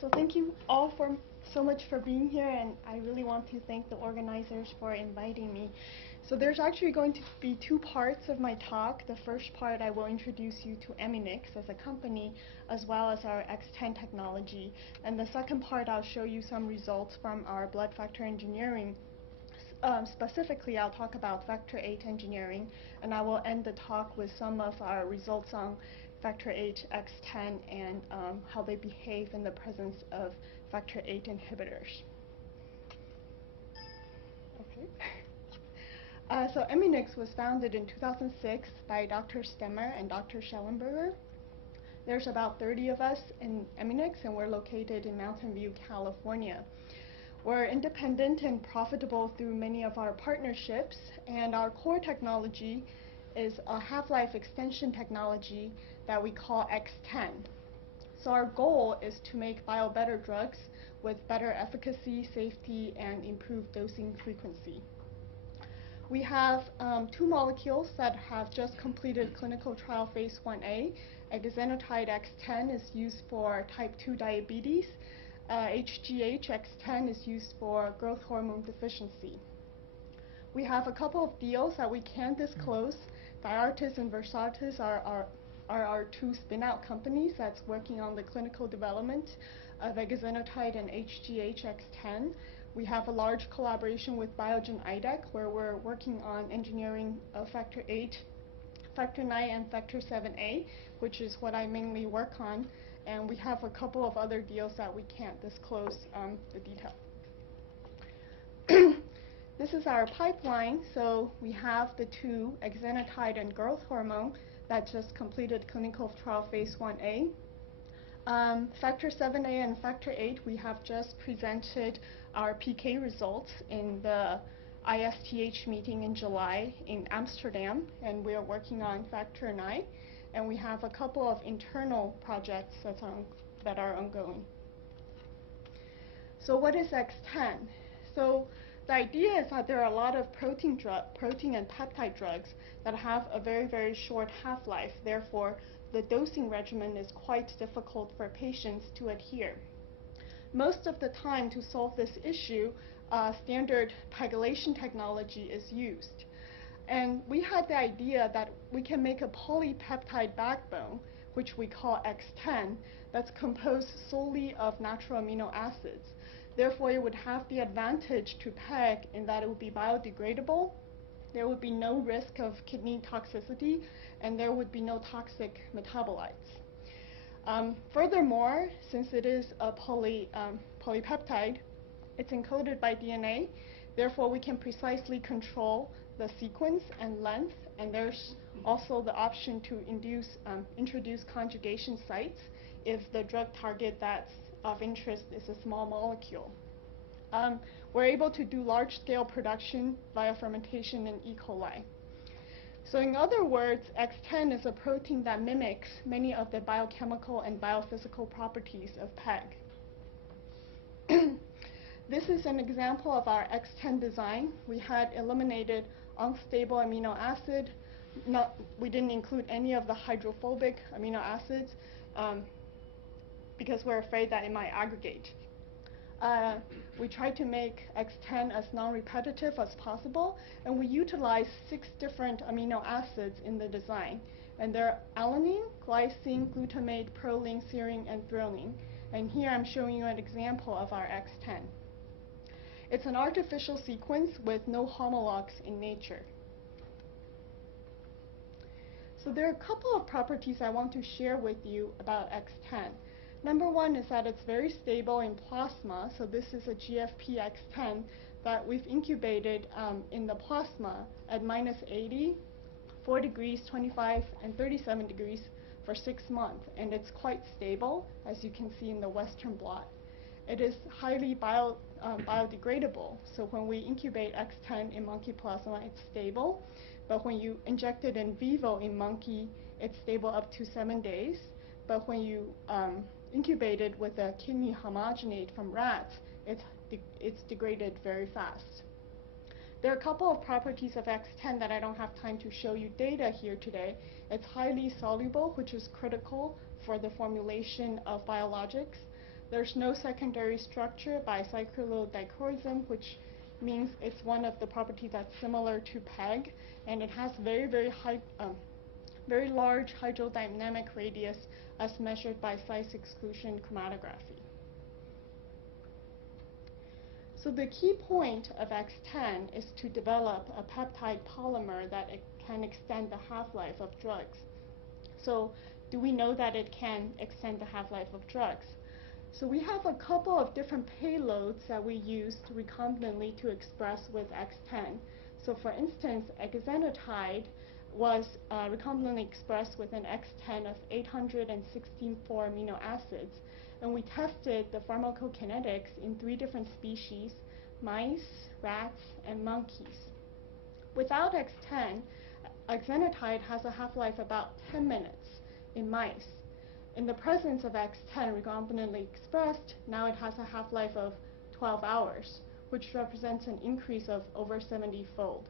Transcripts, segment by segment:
So thank you all so much for being here, and I really want to thank the organizers for inviting me. So there's actually going to be two parts of my talk. The first part, I will introduce you to Immunix as a company, as well as our XTEN technology. And the second part, I'll show you some results from our blood factor engineering. Specifically, I'll talk about factor VIII engineering, and I will end the talk with some of our results on factor VIII-XTEN and how they behave in the presence of factor VIII inhibitors. Okay. So Immunix was founded in 2006 by Dr. Stemmer and Dr. Schellenberger. There's about 30 of us in Immunix, and we're located in Mountain View, California. We're independent and profitable through many of our partnerships, and our core technology is a half-life extension technology that we call XTEN. So our goal is to make better drugs with better efficacy, safety, and improved dosing frequency. We have two molecules that have just completed clinical trial phase 1A. Exenatide-XTEN is used for type 2 diabetes. hGH-XTEN is used for growth hormone deficiency. We have a couple of deals that we can disclose. Diartis and Versatis are our two spin-out companies that's working on the clinical development of exenatide and hGH-XTEN. We have a large collaboration with Biogen IDEC, where we're working on engineering factor VIII, factor IX, and factor VIIa, which is what I mainly work on. And we have a couple of other deals that we can't disclose the detail. This is our pipeline. So we have the two, exenatide and growth hormone, that just completed clinical trial phase 1A. Factor VIIa and factor VIII, we have just presented our PK results in the ISTH meeting in July in Amsterdam, and we are working on factor IX. And we have a couple of internal projects that are ongoing. So what is XTEN? So the idea is that there are a lot of protein and peptide drugs that have a very, very short half-life. Therefore, the dosing regimen is quite difficult for patients to adhere. Most of the time, to solve this issue, standard pegylation technology is used. And we had the idea that we can make a polypeptide backbone, which we call XTEN, that's composed solely of natural amino acids. Therefore, it would have the advantage to PEG in that it would be biodegradable, there would be no risk of kidney toxicity, and there would be no toxic metabolites. Furthermore, since it is a polypeptide, it's encoded by DNA. Therefore, we can precisely control the sequence and length, and there's also the option to introduce conjugation sites if the drug target that's of interest is a small molecule. We're able to do large-scale production via fermentation in E. coli. So in other words, XTEN is a protein that mimics many of the biochemical and biophysical properties of PEG. This is an example of our XTEN design. We had eliminated unstable amino acid. We didn't include any of the hydrophobic amino acids because we're afraid that it might aggregate. We tried to make XTEN as non-repetitive as possible, and we utilized 6 different amino acids in the design. And they're alanine, glycine, glutamate, proline, serine, and threonine. And here I'm showing you an example of our XTEN. It's an artificial sequence with no homologs in nature. So there are a couple of properties I want to share with you about XTEN. Number one is that it's very stable in plasma. So this is a GFP XTEN that we've incubated in the plasma at -80, 4 degrees, 25, and 37 degrees for 6 months. And it's quite stable, as you can see in the Western blot. It is highly biodegradable. So when we incubate XTEN in monkey plasma, it's stable. But when you inject it in vivo in monkey, it's stable up to 7 days. But when you incubate it with a kidney homogenate from rats, it's degraded very fast. There are a couple of properties of XTEN that I don't have time to show you data here today. It's highly soluble, which is critical for the formulation of biologics. There's no secondary structure by cyclodichroism, which means it's one of the properties that's similar to PEG, and it has very large hydrodynamic radius as measured by size exclusion chromatography. So the key point of XTEN is to develop a peptide polymer that can extend the half-life of drugs. So do we know that it can extend the half-life of drugs? So we have a couple of different payloads that we use recombinantly to express with XTEN. So for instance, exenatide was recombinantly expressed with an XTEN of 864 amino acids. And we tested the pharmacokinetics in 3 different species: mice, rats, and monkeys. Without XTEN, exenatide has a half-life about 10 minutes in mice. In the presence of XTEN recombinantly expressed, now it has a half-life of 12 hours, which represents an increase of over 70-fold.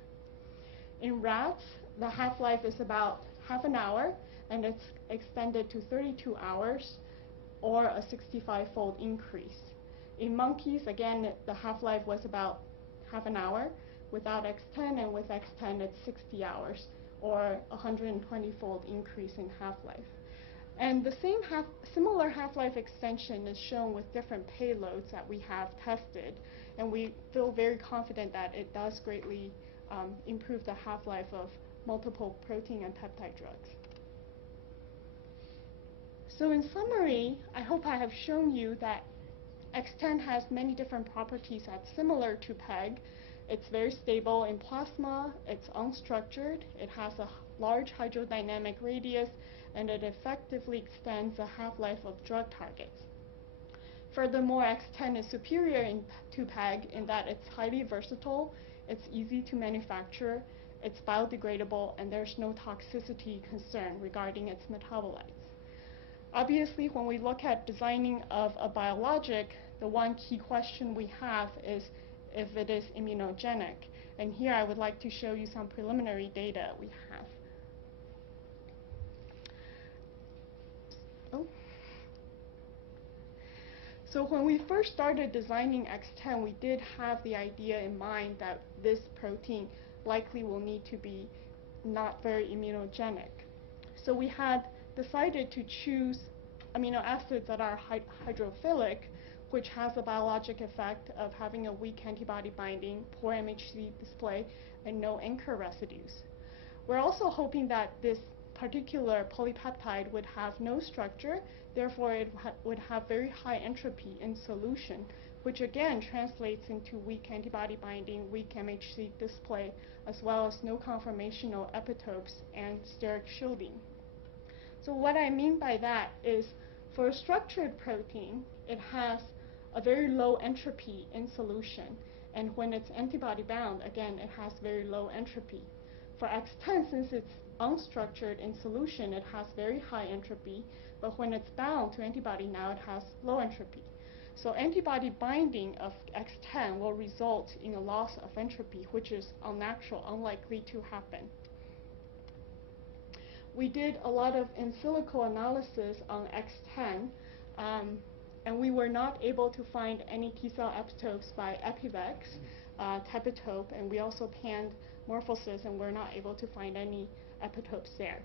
In rats, the half-life is about half an hour, and it's extended to 32 hours, or a 65-fold increase. In monkeys, again, the half-life was about half an hour without XTEN, and with XTEN it's 60 hours, or a 120-fold increase in half-life. And the similar half-life extension is shown with different payloads that we have tested, and we feel very confident that it does greatly improve the half-life of multiple protein and peptide drugs. So in summary, I hope I have shown you that XTEN has many different properties that's similar to PEG. It's very stable in plasma, it's unstructured, it has a large hydrodynamic radius, and it effectively extends the half-life of drug targets. Furthermore, XTEN is superior to PEG in that it's highly versatile, it's easy to manufacture, it's biodegradable, and there's no toxicity concern regarding its metabolites. Obviously, when we look at designing of a biologic, the one key question we have is if it is immunogenic. And here I would like to show you some preliminary data we have. So when we first started designing XTEN, we did have the idea in mind that this protein likely will need to be not very immunogenic. So we had decided to choose amino acids that are hydrophilic, which has a biologic effect of having a weak antibody binding, poor MHC display, and no anchor residues. We're also hoping that this particular polypeptide would have no structure, therefore it would have very high entropy in solution, which again translates into weak antibody binding, weak MHC display, as well as no conformational epitopes and steric shielding. So what I mean by that is, for a structured protein, it has a very low entropy in solution, and when it's antibody bound, again, it has very low entropy. For XTEN, since it's unstructured in solution, it has very high entropy, but when it's bound to antibody, now it has low entropy. So antibody binding of XTEN will result in a loss of entropy, which is unnatural, unlikely to happen. We did a lot of in silico analysis on XTEN, and we were not able to find any T-cell epitopes by Epitope, and we also panned morphosis, and we're not able to find any epitopes there.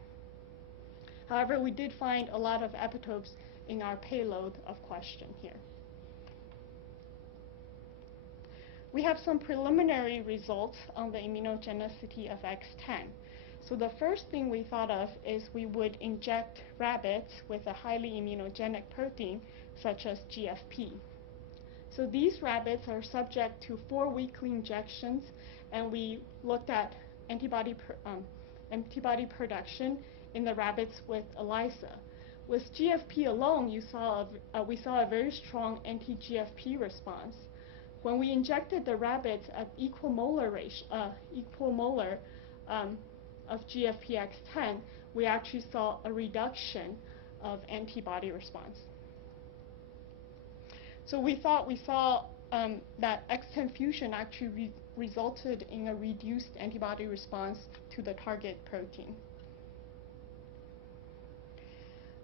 However, we did find a lot of epitopes in our payload of question here. We have some preliminary results on the immunogenicity of XTEN. So the first thing we thought of is we would inject rabbits with a highly immunogenic protein, such as GFP. So these rabbits are subject to 4 weekly injections, and we looked at antibody production in the rabbits with ELISA. With GFP alone, we saw a very strong anti-GFP response. When we injected the rabbits at equal molar of GFP-XTEN, we actually saw a reduction of antibody response. So we thought we saw that XTEN fusion actually resulted in a reduced antibody response to the target protein.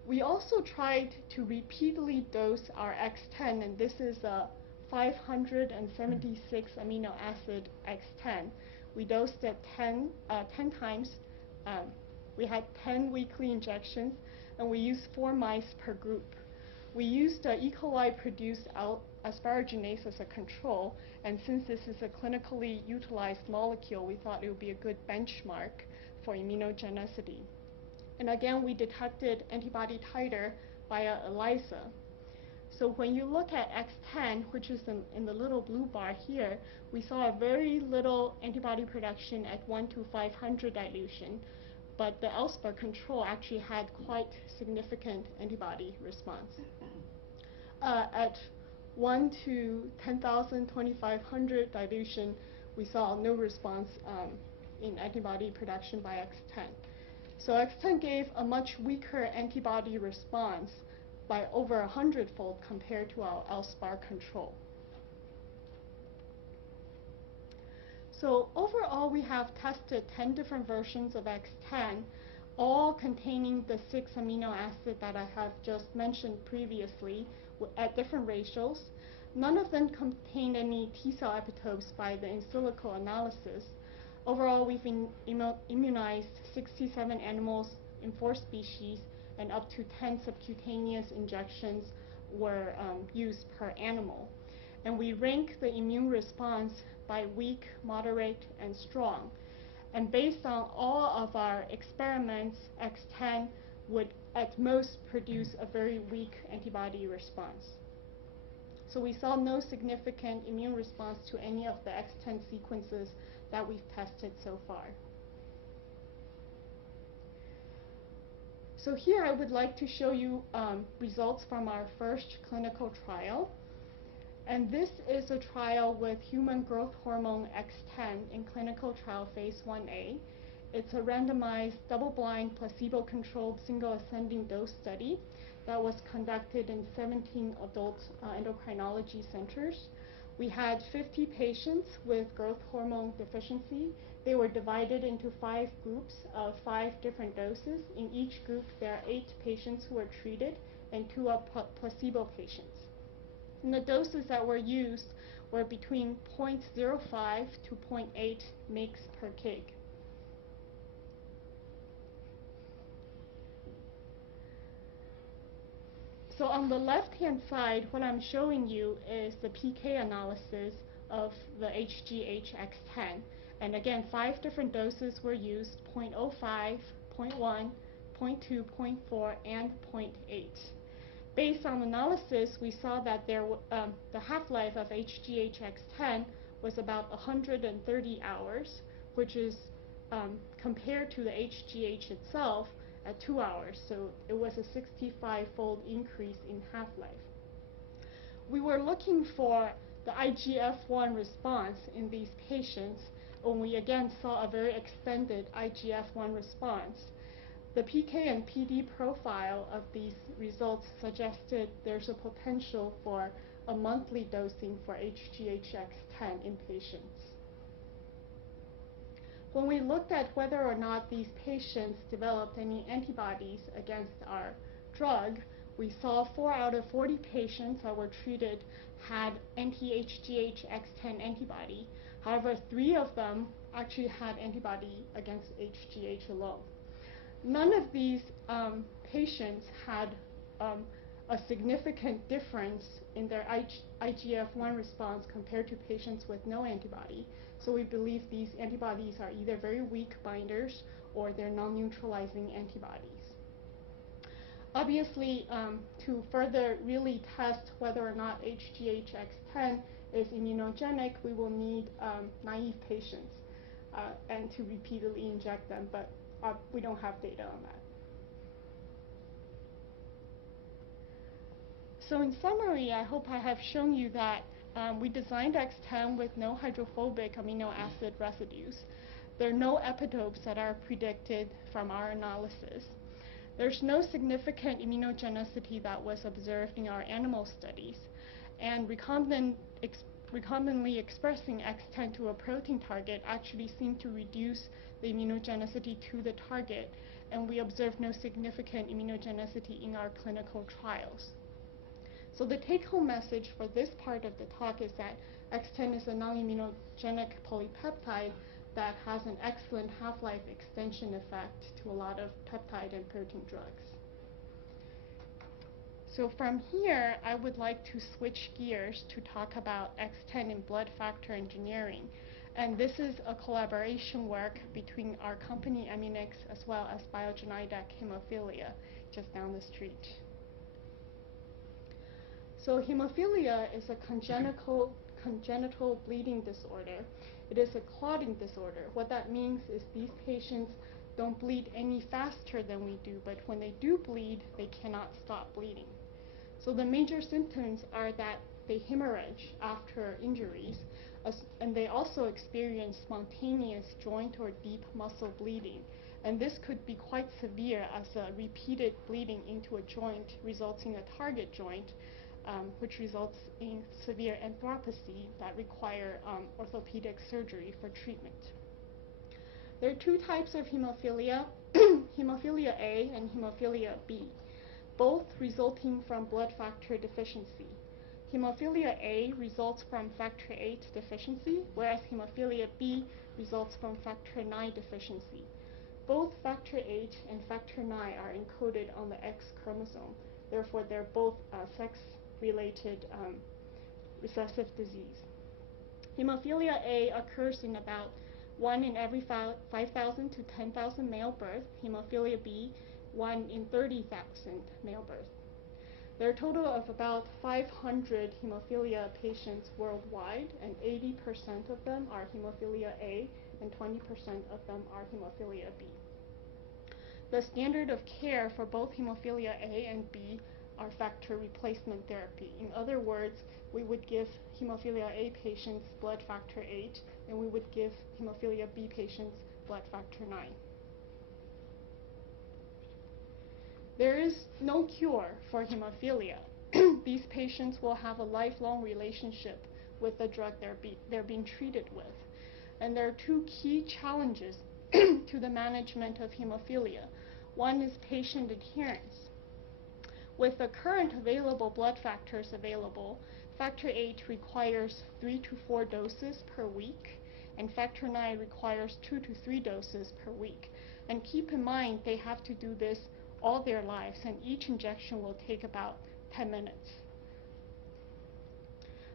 We also tried to repeatedly dose our XTEN, and this is a 576 amino acid XTEN. We dosed it 10 times. We had 10 weekly injections, and we used 4 mice per group. We used E. coli produced asparaginase as a control, and since this is a clinically utilized molecule, we thought it would be a good benchmark for immunogenicity. And again, we detected antibody titer via ELISA. So when you look at XTEN, which is in the little blue bar here, we saw a very little antibody production at 1 to 500 dilution, but the ELSPA control actually had quite significant antibody response. At 1 to 10,000, 2,500 dilution, we saw no response in antibody production by XTEN. So XTEN gave a much weaker antibody response by over 100-fold compared to our ELSPAR control. So overall, we have tested 10 different versions of XTEN, all containing the 6 amino acids that I have just mentioned previously at different ratios. None of them contained any T-cell epitopes by the in silico analysis. Overall, we've immunized 67 animals in 4 species, and up to 10 subcutaneous injections were used per animal. And we rank the immune response by weak, moderate, and strong. And based on all of our experiments, XTEN would at most produce a very weak antibody response. So we saw no significant immune response to any of the XTEN sequences that we've tested so far. So here I would like to show you results from our first clinical trial. And this is a trial with human growth hormone XTEN in clinical trial phase 1A. It's a randomized, double-blind, placebo-controlled, single ascending dose study that was conducted in 17 adult endocrinology centers. We had 50 patients with growth hormone deficiency. They were divided into 5 groups of 5 different doses. In each group, there are 8 patients who were treated and 2 are placebo patients. And the doses that were used were between 0.05 to 0.8 mg per kg. So on the left-hand side, what I'm showing you is the PK analysis of the hGH-XTEN. And again, 5 different doses were used, 0.05, 0.1, 0.2, 0.4, and 0.8. Based on analysis, we saw that the half-life of hGH-XTEN was about 130 hours, which is compared to the hGH itself at 2 hours. So it was a 65-fold increase in half-life. We were looking for the IGF-1 response in these patients, and we again saw a very extended IGF-1 response. The PK and PD profile of these results suggested there's a potential for a monthly dosing for hGH-XTEN in patients. When we looked at whether or not these patients developed any antibodies against our drug, we saw 4 out of 40 patients that were treated had anti-hGH-XTEN antibody. However, 3 of them actually had antibody against hGH alone. None of these patients had a significant difference in their IGF-1 response compared to patients with no antibody. So we believe these antibodies are either very weak binders or they're non-neutralizing antibodies. Obviously, to further really test whether or not hGH-XTEN is immunogenic, we will need naive patients and to repeatedly inject them, but we don't have data on that. So in summary, I hope I have shown you that we designed XTEN with no hydrophobic amino acid residues. There are no epitopes that are predicted from our analysis. There's no significant immunogenicity that was observed in our animal studies. And recombinantly expressing XTEN to a protein target actually seemed to reduce the immunogenicity to the target and we observed no significant immunogenicity in our clinical trials. So the take-home message for this part of the talk is that XTEN is a non-immunogenic polypeptide that has an excellent half-life extension effect to a lot of peptide and protein drugs. So from here, I would like to switch gears to talk about XTEN in blood factor engineering. And this is a collaboration work between our company, Immunix, as well as Biogenidec Hemophilia, just down the street. So hemophilia is a congenital bleeding disorder. It is a clotting disorder. What that means is these patients don't bleed any faster than we do, but when they do bleed, they cannot stop bleeding. So the major symptoms are that they hemorrhage after injuries, and they also experience spontaneous joint or deep muscle bleeding. And this could be quite severe as a repeated bleeding into a joint results in a target joint, which results in severe arthropathy that require orthopedic surgery for treatment. There are two types of hemophilia, hemophilia A and hemophilia B, both resulting from blood factor deficiency. Hemophilia A results from factor VIII deficiency, whereas hemophilia B results from factor IX deficiency. Both factor VIII and factor IX are encoded on the X chromosome. Therefore, they're both sex-related recessive disease. Hemophilia A occurs in about 1 in every 5,000 to 10,000 male births. Hemophilia B, 1 in 30,000 male births. There are a total of about 500 hemophilia patients worldwide, and 80% of them are hemophilia A, and 20% of them are hemophilia B. The standard of care for both hemophilia A and B are factor replacement therapy. In other words, we would give hemophilia A patients blood factor VIII, and we would give hemophilia B patients blood factor IX. There is no cure for hemophilia. These patients will have a lifelong relationship with the drug they're being treated with. And there are two key challenges to the management of hemophilia. One is patient adherence. With the current available blood factors available, factor VIII requires 3 to 4 doses per week, and factor IX requires 2 to 3 doses per week. And keep in mind, they have to do this all their lives, and each injection will take about 10 minutes.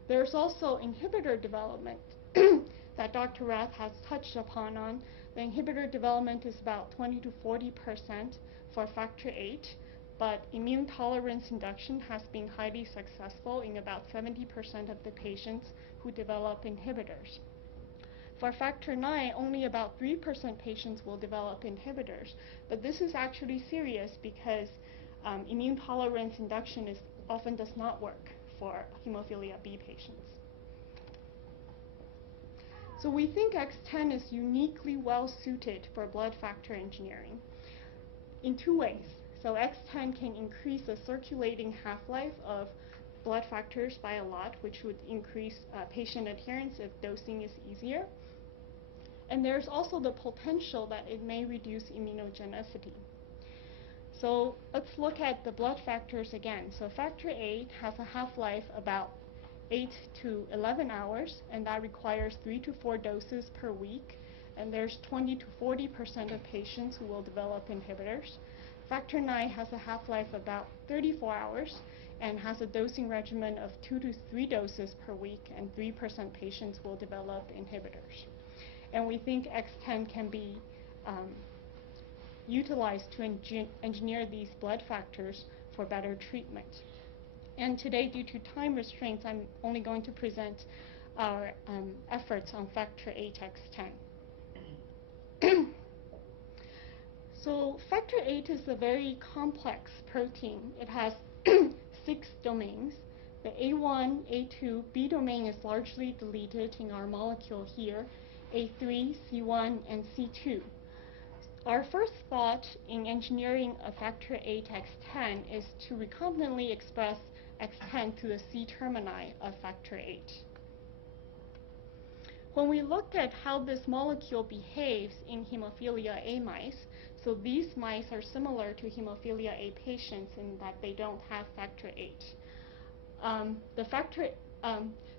There's also inhibitor development that Dr. Rath has touched upon. The inhibitor development is about 20 to 40% for factor VIII, but immune tolerance induction has been highly successful in about 70% of the patients who develop inhibitors. For factor IX, only about 3% patients will develop inhibitors, but this is actually serious because immune tolerance induction often does not work for hemophilia B patients. So we think XTEN is uniquely well suited for blood factor engineering in two ways. So XTEN can increase the circulating half-life of blood factors by a lot, which would increase patient adherence if dosing is easier. And there's also the potential that it may reduce immunogenicity. So let's look at the blood factors again. So factor VIII has a half-life about 8 to 11 hours, and that requires 3 to 4 doses per week. And there's 20 to 40% of patients who will develop inhibitors. Factor IX has a half-life of about 34 hours and has a dosing regimen of 2 to 3 doses per week, and 3% patients will develop inhibitors. And we think XTEN can be utilized to engineer these blood factors for better treatment. And today, due to time restraints, I'm only going to present our efforts on factor VIII-XTEN. So factor VIII is a very complex protein. It has 6 domains. The A1, A2, B domain is largely deleted in our molecule here. A3, C1, and C2. Our first thought in engineering a factor VIII-XTEN is to recombinantly express XTEN to the C termini of factor VIII. When we look at how this molecule behaves in hemophilia A mice, So these mice are similar to hemophilia A patients in that they don't have factor VIII.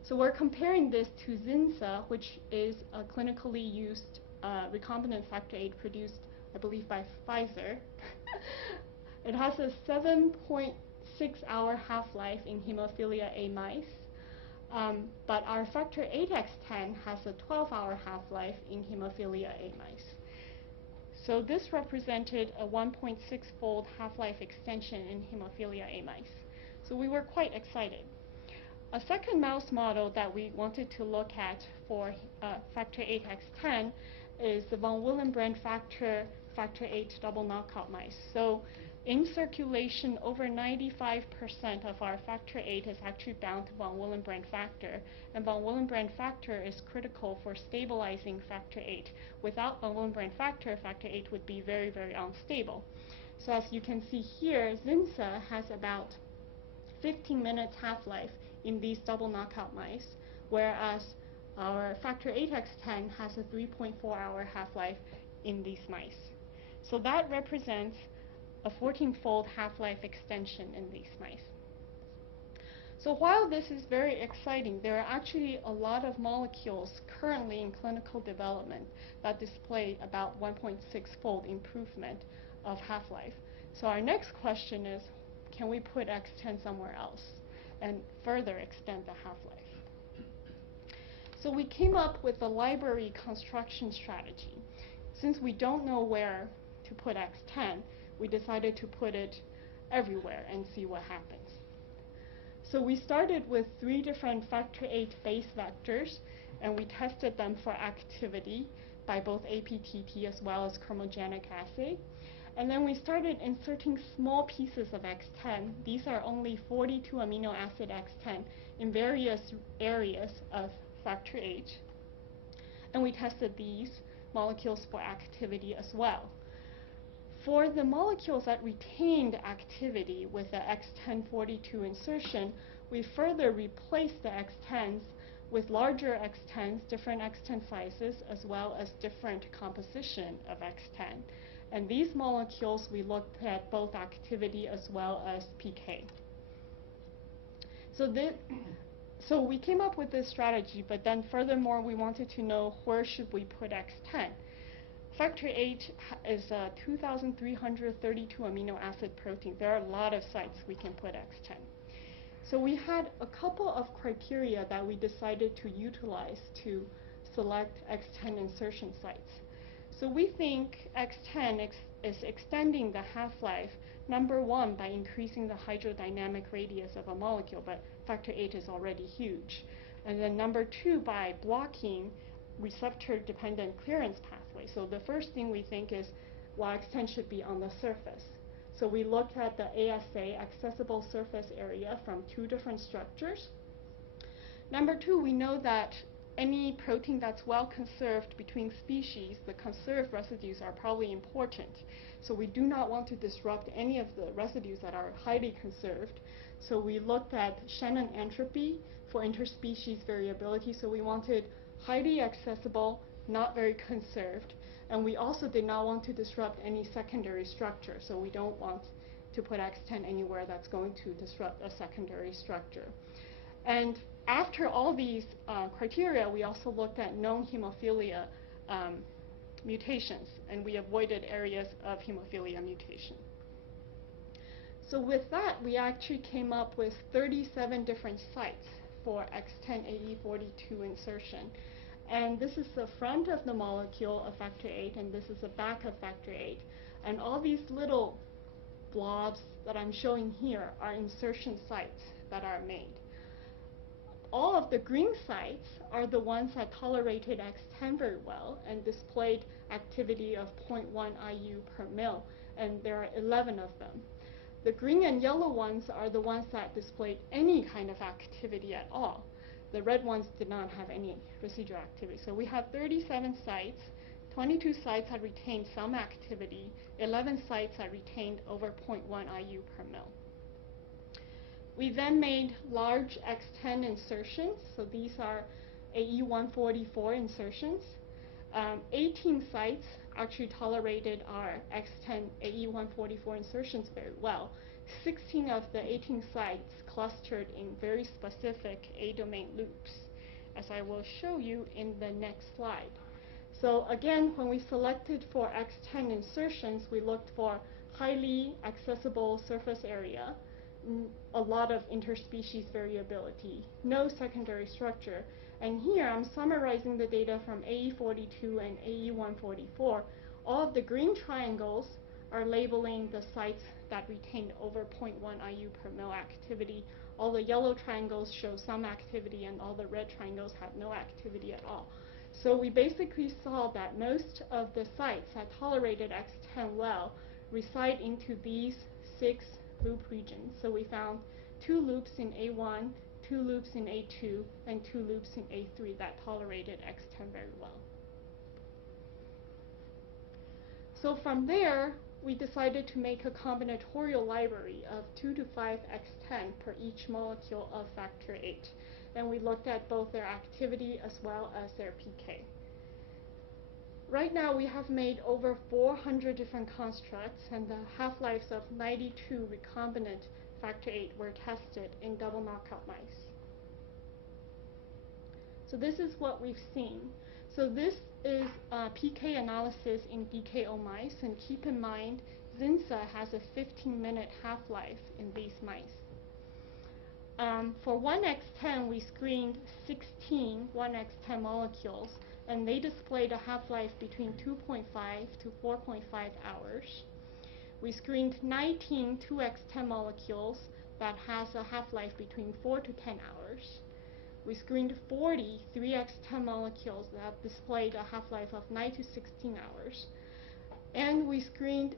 So we're comparing this to Zinsa, which is a clinically used recombinant factor VIII produced, I believe, by Pfizer. It has a 7.6-hour half-life in hemophilia A mice, but our factor VIII-XTEN has a 12-hour half-life in hemophilia A mice. So this represented a 1.6-fold half-life extension in hemophilia A mice. So we were quite excited. A second mouse model that we wanted to look at for factor VIII-XTEN is the von Willebrand factor VIII double knockout mice. So in circulation, over 95% of our factor VIII is actually bound to von Willebrand factor, and von Willebrand factor is critical for stabilizing factor VIII. Without von Willebrand factor, factor VIII would be very, very unstable. So as you can see here, Zinsa has about 15 minutes half-life in these double knockout mice, whereas our factor VIII-XTEN has a 3.4-hour half-life in these mice. So that represents a 14-fold half-life extension in these mice. So while this is very exciting, there are actually a lot of molecules currently in clinical development that display about 1.6-fold improvement of half-life. So our next question is, can we put XTEN somewhere else and further extend the half-life? So we came up with a library construction strategy. Since we don't know where to put XTEN, we decided to put it everywhere and see what happens. So we started with 3 different factor VIII base vectors, and we tested them for activity by both APTT as well as chromogenic assay. And then we started inserting small pieces of XTEN. These are only 42 amino acid XTEN in various areas of factor VIII. And we tested these molecules for activity as well. For the molecules that retained activity with the XTEN 42 insertion, we further replaced the XTENs with larger XTENs, different XTEN sizes, as well as different composition of XTEN. And these molecules, we looked at both activity as well as PK. So we came up with this strategy, but then furthermore, we wanted to know where should we put XTEN. Factor VIII is a 2,332 amino acid protein. There are a lot of sites we can put XTEN. So we had a couple of criteria that we decided to utilize to select XTEN insertion sites. So we think XTEN is extending the half-life, number one, by increasing the hydrodynamic radius of a molecule, but factor VIII is already huge. And then number two, by blocking receptor-dependent clearance pathway. So the first thing we think is, well, XTEN should be on the surface. So we looked at the ASA, accessible surface area, from 2 different structures. Number two, we know that any protein that's well conserved between species, the conserved residues are probably important. So we do not want to disrupt any of the residues that are highly conserved. So we looked at Shannon entropy for interspecies variability. So we wanted highly accessible, not very conserved. And we also did not want to disrupt any secondary structure. So we don't want to put XTEN anywhere that's going to disrupt a secondary structure. And after all these criteria, we also looked at known hemophilia mutations, and we avoided areas of hemophilia mutation. So with that, we actually came up with 37 different sites for XTEN AE42 insertion. And this is the front of the molecule of factor VIII, and this is the back of factor VIII. And all these little blobs that I'm showing here are insertion sites that are made. All of the green sites are the ones that tolerated XTEN very well and displayed activity of 0.1 IU per mil, and there are 11 of them. The green and yellow ones are the ones that displayed any kind of activity at all. The red ones did not have any residual activity. So we had 37 sites, 22 sites had retained some activity, 11 sites had retained over 0.1 IU per mil. We then made large XTEN insertions. So these are AE144 insertions. 18 sites actually tolerated our XTEN AE144 insertions very well. 16 of the 18 sites clustered in very specific A-domain loops, as I will show you in the next slide. So again, when we selected for XTEN insertions, we looked for highly accessible surface area, a lot of interspecies variability, no secondary structure. And here I'm summarizing the data from AE42 and AE144. All of the green triangles are labeling the sites that retained over 0.1 IU per mil activity. All the yellow triangles show some activity, and all the red triangles have no activity at all. So we basically saw that most of the sites that tolerated XTEN well reside into these 6 loop regions. So we found 2 loops in A1, 2 loops in A2, and 2 loops in A3 that tolerated XTEN very well. So from there, we decided to make a combinatorial library of 2 to 5 XTEN per each molecule of factor VIII. And we looked at both their activity as well as their PK. Right now, we have made over 400 different constructs, and the half-lives of 92 recombinant factor VIII were tested in double knockout mice. So this is what we've seen. So this is PK analysis in DKO mice, and keep in mind, Zinsa has a 15-minute half-life in these mice. For 1XTEN, we screened 16 1XTEN molecules, and they displayed a half-life between 2.5 to 4.5 hours. We screened 19 2XTEN molecules that has a half-life between 4 to 10 hours. We screened 40 3XTEN molecules that displayed a half-life of 9 to 16 hours. And we screened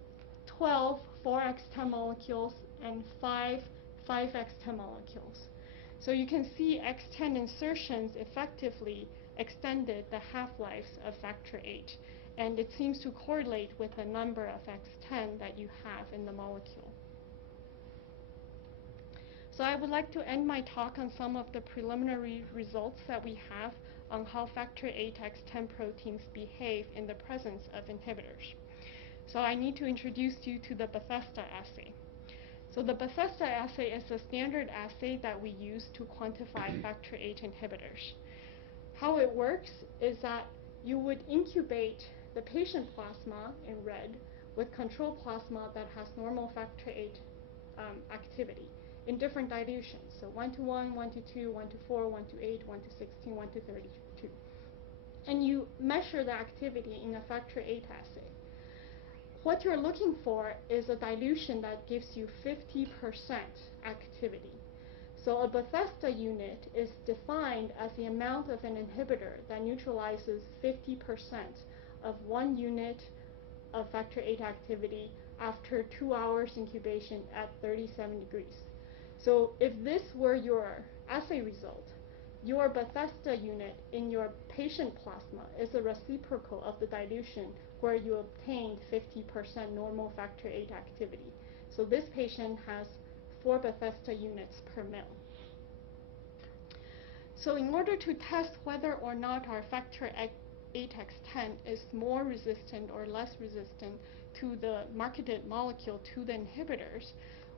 12 4XTEN molecules and 5 5XTEN molecules. So you can see XTEN insertions effectively extended the half-lives of factor VIII, and it seems to correlate with the number of XTEN that you have in the molecule. So I would like to end my talk on some of the preliminary results that we have on how factor VIII XTEN proteins behave in the presence of inhibitors. So I need to introduce you to the Bethesda assay. So the Bethesda assay is a standard assay that we use to quantify factor VIII inhibitors. How it works is that you would incubate the patient plasma in red with control plasma that has normal factor VIII activity in different dilutions. So 1 to 1, 1 to 2, 1 to 4, 1 to 8, 1 to 16, 1 to 32. And you measure the activity in a factor VIII assay. What you're looking for is a dilution that gives you 50% activity. So a Bethesda unit is defined as the amount of an inhibitor that neutralizes 50% of 1 unit of factor VIII activity after 2 hours incubation at 37 degrees. So if this were your assay result, your Bethesda unit in your patient plasma is a reciprocal of the dilution where you obtained 50% normal factor VIII activity. So this patient has 4 Bethesda units per mil. So in order to test whether or not our factor VIII XTEN is more resistant or less resistant to the marketed molecule, to the inhibitors,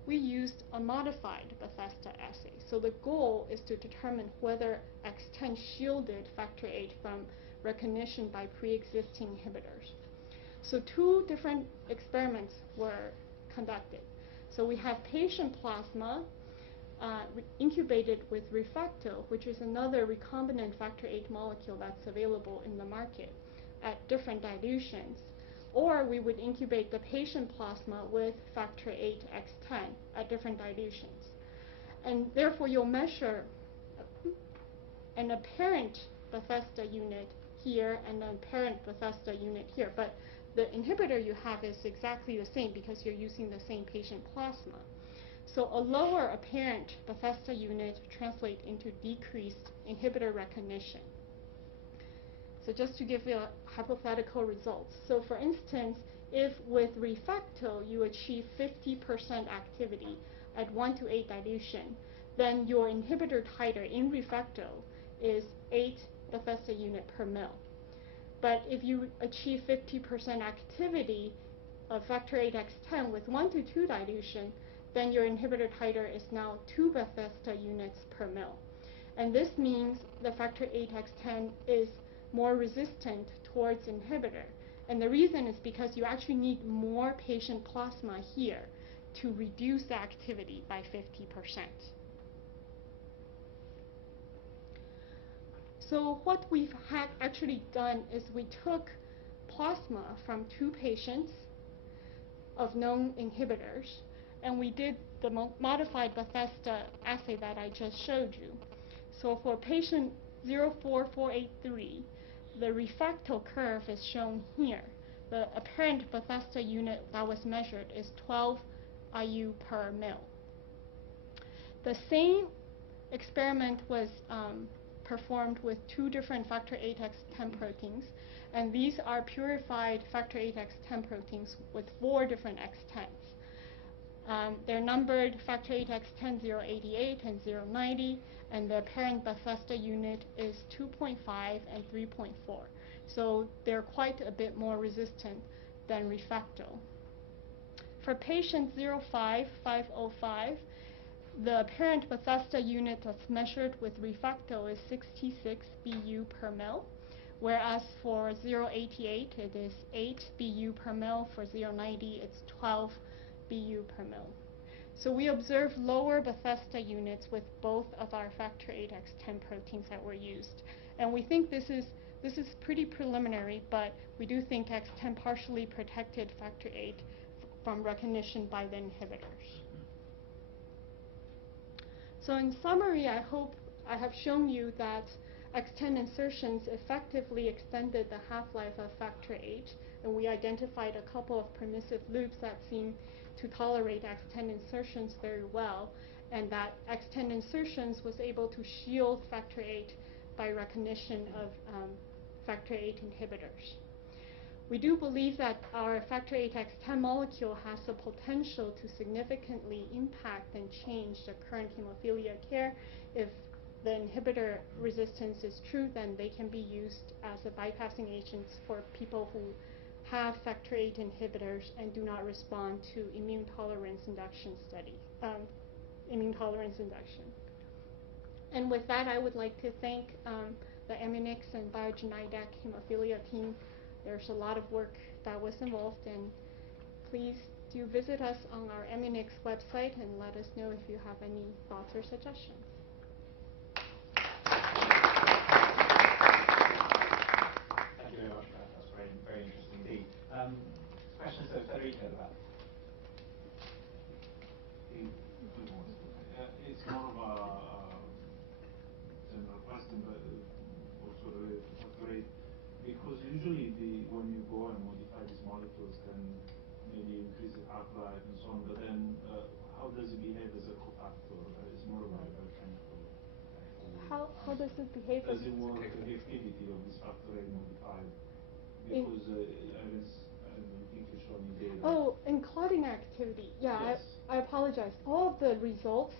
we used a modified Bethesda assay. So the goal is to determine whether XTEN shielded factor VIII from recognition by pre-existing inhibitors. So 2 different experiments were conducted. So we have patient plasma incubated with rFVIII, which is another recombinant factor VIII molecule that's available in the market at different dilutions. Or we would incubate the patient plasma with factor VIII XTEN at different dilutions. And therefore, you'll measure an apparent Bethesda unit here and an apparent Bethesda unit here. But the inhibitor you have is exactly the same because you're using the same patient plasma. So a lower apparent Bethesda unit translates into decreased inhibitor recognition. So just to give you a hypothetical results. So for instance, if with rFVIII you achieve 50% activity at 1 to 8 dilution, then your inhibitor titer in rFVIII is 8 Bethesda unit per mil. But if you achieve 50% activity of factor VIII-XTEN with 1 to 2 dilution, then your inhibitor titer is now 2 Bethesda units per mil. And this means the factor VIII-XTEN is more resistant towards inhibitor. And the reason is because you actually need more patient plasma here to reduce the activity by 50%. So what we've actually done is we took plasma from 2 patients of known inhibitors, and we did the modified Bethesda assay that I just showed you. So for patient 04483, the refractal curve is shown here. The apparent Bethesda unit that was measured is 12 IU per mil. The same experiment was performed with 2 different factor VIII-XTEN proteins, and these are purified factor VIII-XTEN proteins with 4 different XTENs. They're numbered factor VIII-XTEN 088 and 090, and the apparent Bethesda unit is 2.5 and 3.4. So they're quite a bit more resistant than refractal. For patient 05505, the apparent Bethesda unit that's measured with refractal is 66 BU per mil, whereas for 088 it is 8 BU per mil, for 090 it's 12 BU per mil. So we observed lower Bethesda units with both of our factor VIII-XTEN proteins that were used. And we think this is pretty preliminary, but we do think XTEN partially protected factor VIII from recognition by the inhibitors. So in summary, I hope I have shown you that XTEN insertions effectively extended the half-life of factor VIII, and we identified a couple of permissive loops that seem to tolerate XTEN insertions very well, and that XTEN insertions was able to shield factor VIII by recognition of factor VIII inhibitors. We do believe that our factor VIII-XTEN molecule has the potential to significantly impact and change the current hemophilia care. If the inhibitor resistance is true, then they can be used as a bypassing agents for people who have factor VIII inhibitors and do not respond to immune tolerance induction. And with that, I would like to thank the Immunix and Biogenidec hemophilia team. There's a lot of work that was involved, and please do visit us on our Immunix website and let us know if you have any thoughts or suggestions. Thank you very much, Beth. That's very, very interesting indeed. Questions of Federico about? It's more of a general question, but also related to factor VIII. Because usually when you go and modify these molecules, then maybe increase the half-life and so on, but then how does it behave as a cofactor? It's more of a biochemical. How does it behave? Does it work the activity of this factor VIII modified? Because I don't think you showed me data. Oh, in clotting activity. Yeah, Yes. I apologize. All of the results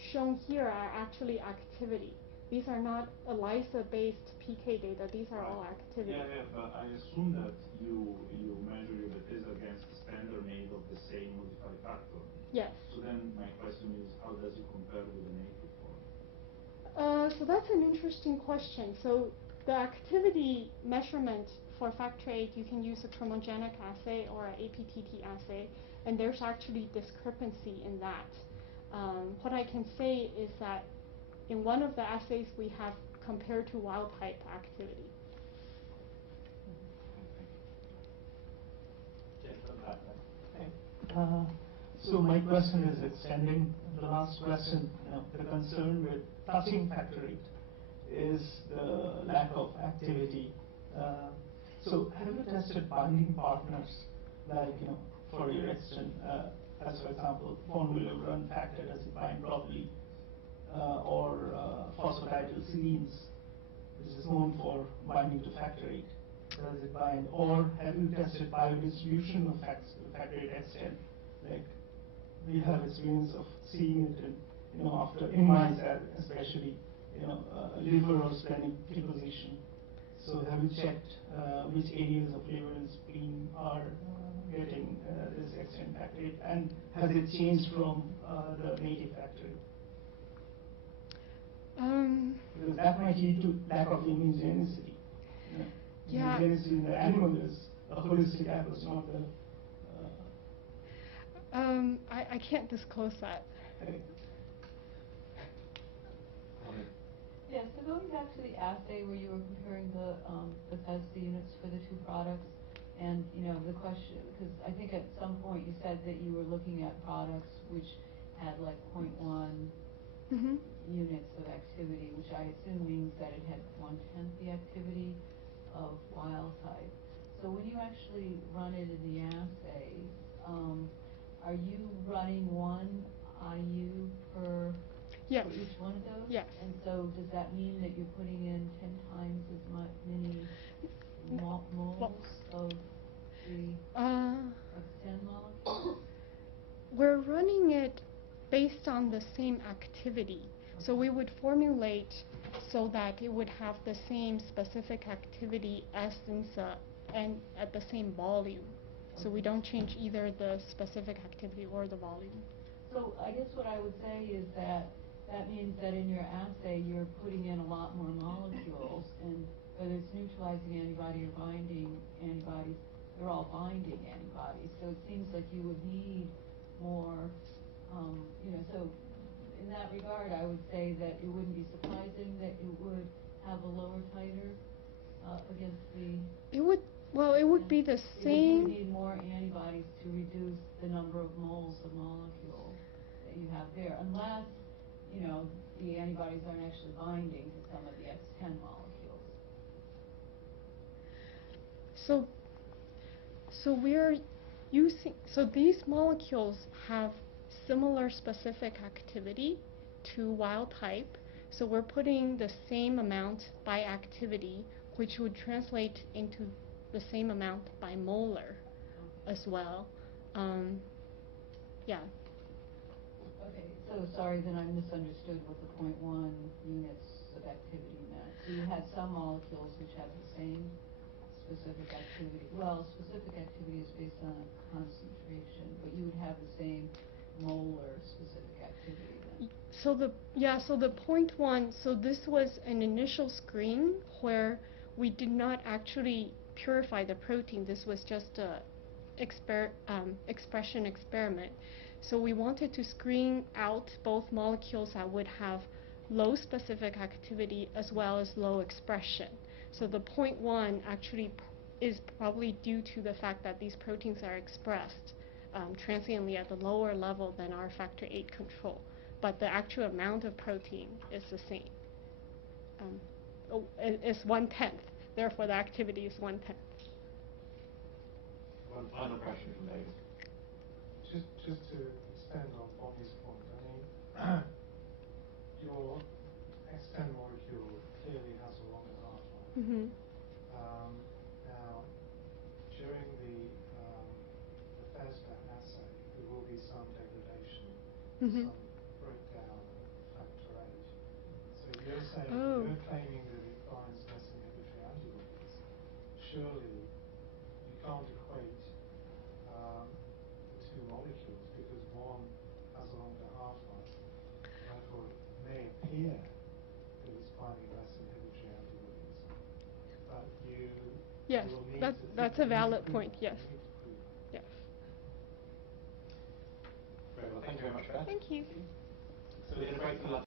shown here are actually activity. These are not ELISA-based PK data. These are all activity. Yeah, but I assume that you measure your Bethesda against standard made of the same modified factor. Yes. So then my question is, how does it compare with the native form? So that's an interesting question. So the activity measurement for factor VIII, you can use a chromogenic assay or an APTT assay, and there's actually discrepancy in that. What I can say is that in one of the assays we have compared to wild type activity. So my question is extending the last question. The concern with touching factor VIII is the lack of activity. So have you tested binding partners, like for your XTEN, as for example, von Willebrand factor, does it bind properly, or phosphatidylserines, which is known for binding to factor VIII, does it bind? Or have you tested biodistribution of factor VIII-XTEN? Like we have experience of seeing it in mice, especially liver or splenic deposition. So have you checked which areas of liver and spleen are getting this XTEN factor VIII, and has it changed from the native factor VIII? Because that might lead to lack of immunogenicity. Yeah. Immunogenicity in the animal is a holistic approach, not the. I can't disclose that. Yeah, so going back to the assay where you were comparing the Bethesda units for the two products, and the question, because I think at some point you said that you were looking at products which had like 0.1 units of activity, which I assume means that it had 1/10 the activity of wild type. So when you actually run it in the assay, are you running 1 IU per Yes. for each one of those? Yes. And so does that mean that you're putting in 10 times as many moles of the XTEN molecule? We're running it based on the same activity. So we would formulate so that it would have the same specific activity as INSA and at the same volume. So we don't change either the specific activity or the volume. So I guess what I would say is that means that in your assay you're putting in a lot more molecules, and whether it's neutralizing antibody or binding antibodies, they're all binding antibodies. So it seems like you would need more, so in that regard I would say that it wouldn't be surprising that it would have a lower titer against the... It would be the same... You would need more antibodies to reduce the number of moles of molecule that you have there, unless the antibodies aren't actually binding to some of the XTEN molecules. So we're using, these molecules have similar specific activity to wild type. So we're putting the same amount by activity, which would translate into the same amount by molar as well. Yeah. Okay, so sorry, then I misunderstood what the 0.1 units of activity meant. So you had some molecules which have the same specific activity. Well, specific activity is based on concentration, but you would have the same molar specific activity then. So the 0.1, so this was an initial screen where we did not actually purify the protein. This was just a expression experiment. So we wanted to screen out both molecules that would have low specific activity as well as low expression. So the 0.1 actually is probably due to the fact that these proteins are expressed transiently at the lower level than our factor VIII control. But the actual amount of protein is the same. It's 1/10. Therefore, the activity is 1/10. One final question from David. Just to expand on Bonnie's point, I mean, your XTEN molecule clearly has a longer half-life. Now, during the Bethesda assay, there will be some degradation, some breakdown of factor VIII. So you're saying, you're claiming that it binds less inhibitory antibodies. Surely you can't equate the two molecules because one has a longer half-life. Therefore, it may appear that it's binding less inhibitory antibodies. But yes, will need that's a valid point. Yes. Yes. Very well. Thank you very much, Beth. Thank you. So we're going to break for lunch.